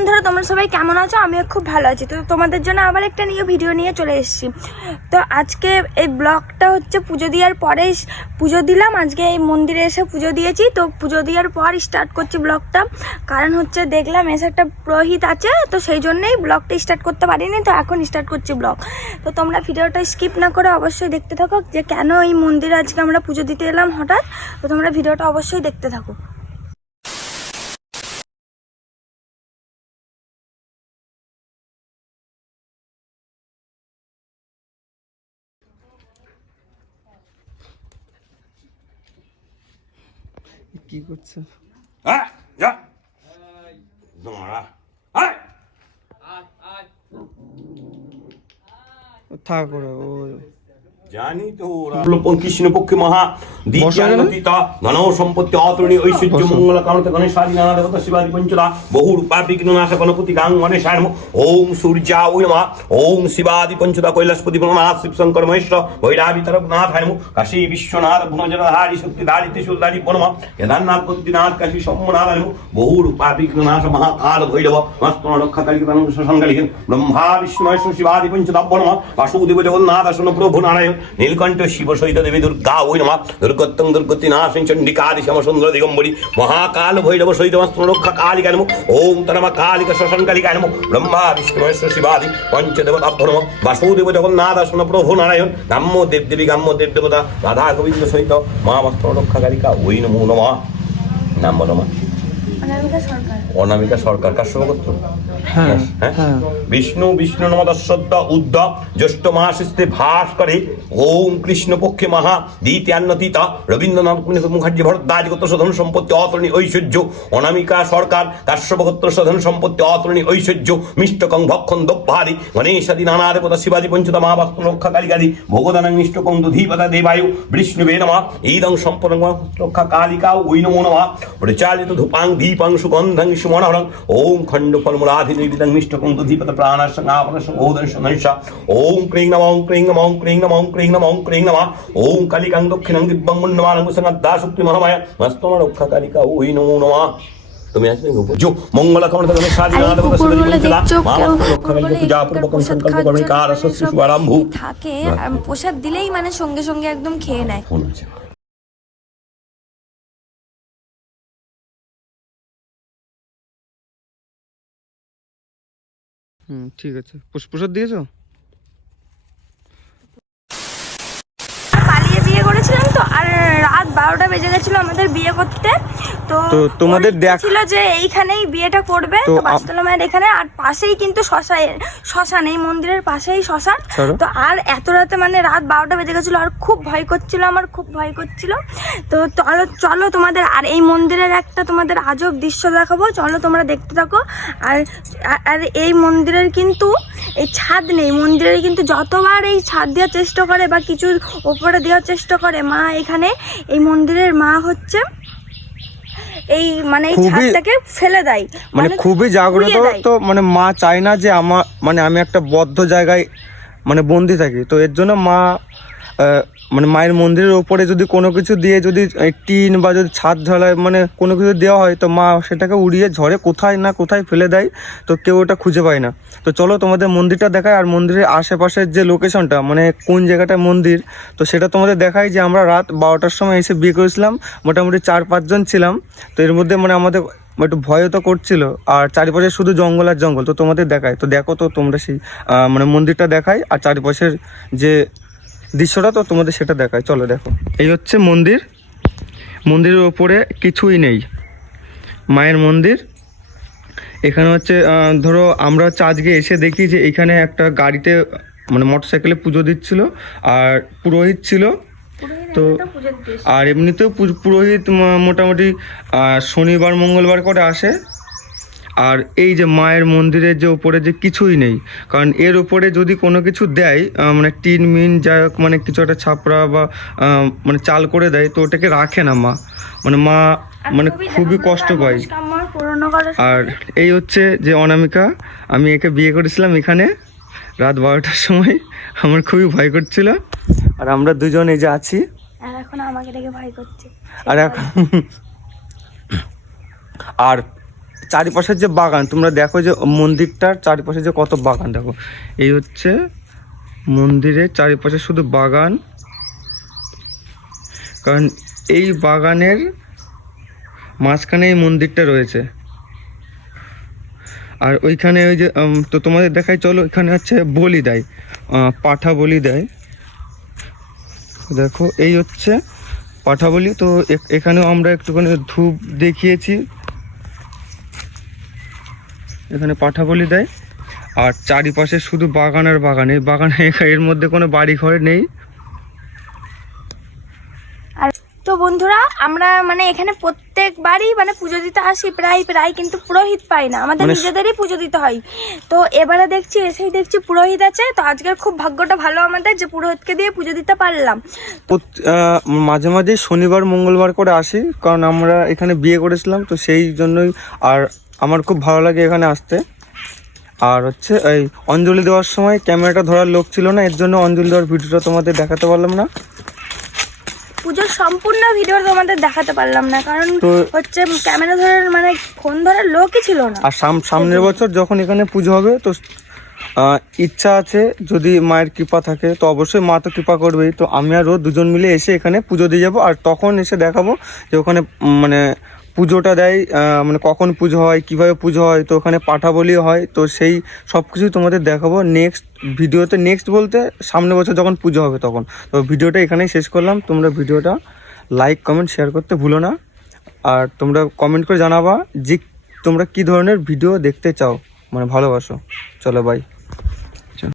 বন্ধুরা, তোমরা সবাই কেমন আছো? আমিও খুব ভালো আছি। তো তোমাদের জন্য আবার একটা নিউ ভিডিও নিয়ে চলে এসেছি। তো আজকে এই ব্লগটা হচ্ছে পুজো দেওয়ার পরে পুজো দিলাম। আজকে এই মন্দিরে এসে পুজো দিয়েছি। তো পুজো দেওয়ার পর স্টার্ট করছি ব্লগটা। কারণ হচ্ছে দেখলাম এসে একটা পুরোহিত আছে, তো সেই জন্যই ব্লগটা স্টার্ট করতে পারিনি। তো এখন স্টার্ট করছি ব্লগ। তো তোমরা ভিডিওটা স্কিপ না করে অবশ্যই দেখতে থাকো যে কেন এই মন্দিরে আজকে আমরা পুজো দিতে এলাম হঠাৎ। তো তোমরা ভিডিওটা অবশ্যই দেখতে থাকো। কি করছে? থাক ওরা ও জানি তো কৃষ্ণপক্ষে মহা দ্বিতীয়ান্নতিতা ধন সম্পত্তি অতরণী ঐশ্বর্য মঙ্গল কামতে গণেশাদি নানা দেবতা শিবাদি পঞ্চদা বহু রূপা বিঘ্ন নাশ গণপতি গাং গণেশায় নমঃ। ওম সূর্যা ওই নমঃ। ওম শিবাদি পঞ্চদা কৈলাসপতি ভ্রমনাথ শিব শঙ্কর মহেশ্বর ভৈরাবী তরফনাথ নমঃ। কাশী বিশ্বনাথ ভুবনজনধারী শক্তিধারী ত্রিশূলধারী নমঃ। কেদারনাথ বদ্রীনাথ কাশী সোমনাথ নমঃ। বহু রূপা বিঘ্ন নাশ মহাকাল ভৈরব মস্তন রক্ষাকারী সংগালী ব্রহ্মা বিষ্ণু মহেশ্বর শিবাদি পঞ্চদা নমঃ। বাসুদেব জগন্নাথ আসন প্রভু নারায়ণ নীলকণ্ঠ শিব সহিত দেবী দুর্গা ওই নমঃ। দুর্গত্যং দুর্গতি নাশিনী চণ্ডিকাদি শ্যামসুন্দর দিগম্বরী মহাকাল ভৈরব সহিত রক্ষা কালিকা নমঃ। ওম তনমা কালিকা শ্মশান কালিকা নমঃ। ব্রহ্মা বিষ্ণু মহেশ্বর শিবাদি পঞ্চদেবতা নমঃ। বাসুদেব জগন্নাথ আসন প্রভু নারায়ণ নাম্য দেব দেবী গাম্য দেব দেবতা রাধা গোবিন্দ সহিত মহামস্ত রক্ষা কালিকা ওই নমো নমঃ। নাম বলো মা। অনামিকা সরকার। কার সর্বগোত্র? বিষ্ণু বিষ্ণু নমঃ শ্রদ্ধা উদ্ধ জ্যৈষ্ঠ মাসিস্তে ভাস করে। ওম কৃষ্ণ পক্ষে মহা দ্বিতীয়ান্নতিতা রবীন্দ্রনাথ মুখার্জি ভরদ্বাজ গোত্র সাধন সম্পত্তি অতরণী ঐশ্বর্য। অনামিকা সরকার কাশ্যপ গোত্র সাধন সম্পত্তি অতরণী ঐশ্বর্য। মিষ্টকং ভক্ষণ দোপহারি গণেশাদি নানা দেবতা শিবাজি পঞ্চদা মহাবাস্তু রক্ষা কালিকাদি ভোগদানং মিষ্টকং দুধীপতা দেবায়ু বিষ্ণুবে নমঃ। ঈদং সম্পন্ন রক্ষা কালিকা ওই নমো নমঃ। প্রচালিত ধূপাং দীপাং সুগন্ধং সুমনোহরং। ওম খণ্ড ফলমূলাধি নিবেদং মিষ্টকং দুধীপত প্রাণাসং আপনসং ওদর্শং নৈষা। ওম ক্রিং নমঃ ওম ক্রিং নমঃ ওম ক্রিং নমঃ ওম ক্রিং নমঃ ওম ক্রিং নমঃ। ওম কালিকাং দক্ষিণং দিব্যং মুন্ডমানং সংগদ্দা শক্তি মহামায়া মস্তম রক্ষা কালিকা ওই নমো নমঃ। তুমি আসবে যো মঙ্গল কামনা তুমি স্বাধীনতা দেবতা সুন্দরী দেখছো রক্ষা কালিকা পূজা পূর্বকং সংকল্প কর্মে কার সস্য আরম্ভ থাকে। প্রসাদ দিলেই মানে সঙ্গে সঙ্গে একদম খেয়ে নেয়। ফোন আছে। ঠিক আছে। প্রসাদ দিয়েছো? পালিয়ে বিয়ে করেছিলাম তো, আর রাত 12টা বেজে গেছিল আমাদের বিয়ে করতে। তো তোমাদের ছিল যে এইখানেই বিয়েটা করবে, তো বাসতলা মায়ের এখানে। আর পাশেই কিন্তু শ্মশান, এই মন্দিরের পাশেই শ্মশান। তো আর এত রাতে মানে রাত 12টা বেজে গেছিল, আর খুব ভয় করছিল, আমার খুব ভয় করছিল। তো চলো তোমাদের আর এই মন্দিরের একটা তোমাদের আজব দৃশ্য দেখাবো, চলো তোমরা দেখতে থাকো। আর এই মন্দিরের কিন্তু এই ছাদ নেই, মন্দিরের কিন্তু যতবার এই ছাদ দেওয়ার চেষ্টা করে বা কিছু ওপরে দেওয়ার চেষ্টা করে মা, এখানে এই মন্দিরের মা হচ্ছে এই মানে এই ছাদটাকে ফেলে দেয়, মানে খুবই জাগ্রত। তো মানে মা চায় না যে আমার মানে আমি একটা বদ্ধ জায়গায় মানে বন্দি থাকি। তো এর জন্য মা মানে মায়ের মন্দিরের ওপরে যদি কোনো কিছু দিয়ে, যদি টিন বা যদি ছাদ ঢালাই মানে কোনো কিছু দেওয়া হয়, তো মা সেটাকে উড়িয়ে ঝড়ে কোথায় না কোথায় ফেলে দেয়। তো কেউ ওটা খুঁজে পায় না। তো চলো তোমাদের মন্দিরটা দেখায়, আর মন্দিরের আশেপাশের যে লোকেশনটা মানে কোন জায়গাটায় মন্দির, তো সেটা তোমাদের দেখাই। যে আমরা রাত 12টার সময় এসে বিয়ে করেছিলাম, মোটামুটি 4-5 জন ছিলাম। তো এর মধ্যে মানে আমাদের একটু ভয় তো করছিল, আর চারিপাশে শুধু জঙ্গল আর জঙ্গল। তো তোমাদের দেখায়, তো দেখো তো তোমরা সেই মানে মন্দিরটা দেখায়, আর চারিপাশের যে দৃশ্যটা তো তোমাদের সেটা দেখায়। চলো দেখো, এই হচ্ছে মন্দির। মন্দিরের ওপরে কিছুই নেই, মায়ের মন্দির। এখানে হচ্ছে ধরো আমরা হচ্ছে আজকে এসে দেখি যে এখানে একটা গাড়িতে মানে মোটরসাইকেলে পুজো দিচ্ছিল, আর পুরোহিত ছিল। তো আর এমনিতেও পুরোহিত মোটামুটি শনিবার মঙ্গলবার করে আসে। আর এই যে মায়ের মন্দিরের যে উপরে যে কিছুই নেই, কারণ এর উপরে যদি কোনো কিছু দেয় মানে টিন মিন যাই হোক, মানে কিছু একটা ছাপড়া বা মানে চাল করে দেয়, তো ওটাকে রাখে না মা, মানে মা মানে খুবই কষ্ট পায়। আর এই হচ্ছে যে অনামিকা, আমি একে বিয়ে করেছিলাম এখানে রাত 12টার সময়। আমার খুবই ভয় করছিল, আর আমরা দুজন এই যে আছি। আর এখন আমাকে দেখে ভয় করছে। আর এখন আর চারিপাশের যে বাগান তোমরা দেখো, যে মন্দিরটার চারিপাশে যে কত বাগান, দেখো এই হচ্ছে মন্দিরের চারিপাশে শুধু বাগান, কারণ এই বাগানের মাঝখানে এই মন্দিরটা রয়েছে। আর ওইখানে ওই যে তো তোমাদের দেখাই, চলো এখানে হচ্ছে বলি দেয়, পাঠা বলি দেয়, দেখো এই হচ্ছে পাঠা বলি। তো এখানেও আমরা একটুখানি ধূপ দেখিয়েছি, এখানে পাঠা বলি দেয়। আর চারিপাশে শুধু বাগান আর বাগান, এই বাগানে এর মধ্যে কোনো বাড়ি ঘর নেই। আর তো বন্ধুরা, আমরা মানে এখানে প্রত্যেকবারই মানে পুজো দিতে আসি প্রায়, কিন্তু পুরোহিত পাই না, আমাদের নিজেদেরই পুজো দিতে হয়। তো এবারে এসেই দেখছি পুরোহিত আছে। তো আজকের খুব ভাগ্যটা ভালো আমাদের যে পুরোহিতকে দিয়ে পুজো দিতে পারলাম। মাঝে মাঝে শনিবার মঙ্গলবার করে আসি, কারণ আমরা এখানে বিয়ে করেছিলাম, তো সেই জন্যই। আর আমার খুব ভালো লাগে এখানে আসতে। আর হচ্ছে এই অঞ্জলি দেওয়ার সময় ক্যামেরাটা ধরার লোক ছিল না, এর জন্য অঞ্জলি দেওয়ার ভিডিওটা তোমাদের দেখাতে পারলাম না, পুজোর সম্পূর্ণ ভিডিও তোমাদের দেখাতে পারলাম না, কারণ হচ্ছে ক্যামেরা ধরার মানে ফোন ধরার লোকই ছিল না। আর সামনের বছর যখন এখানে পুজো হবে, তো ইচ্ছা আছে যদি মায়ের কৃপা থাকে, তো অবশ্যই মা তো কৃপা করবেই। তো আমি আর ও দুজন মিলে এসে এখানে পুজো দিয়ে যাবো, আর তখন এসে দেখাবো যে ওখানে মানে পুজোটা দেয়, মানে কখন পুজো হয়, কিভাবে পুজো হয়, তো ওখানে পাঠা বলি হয়। তো সেই সব কিছুই তোমাদের দেখাবো নেক্সট ভিডিওতে। নেক্সট বলতে সামনের বছর যখন পুজো হবে তখন। তো ভিডিওটা এখানেই শেষ করলাম। তোমরা ভিডিওটা লাইক কমেন্ট শেয়ার করতে ভুলো না, আর তোমরা কমেন্ট করে জানাবা যে তোমরা কী ধরনের ভিডিও দেখতে চাও, মানে ভালোবাসো। চলো বাই।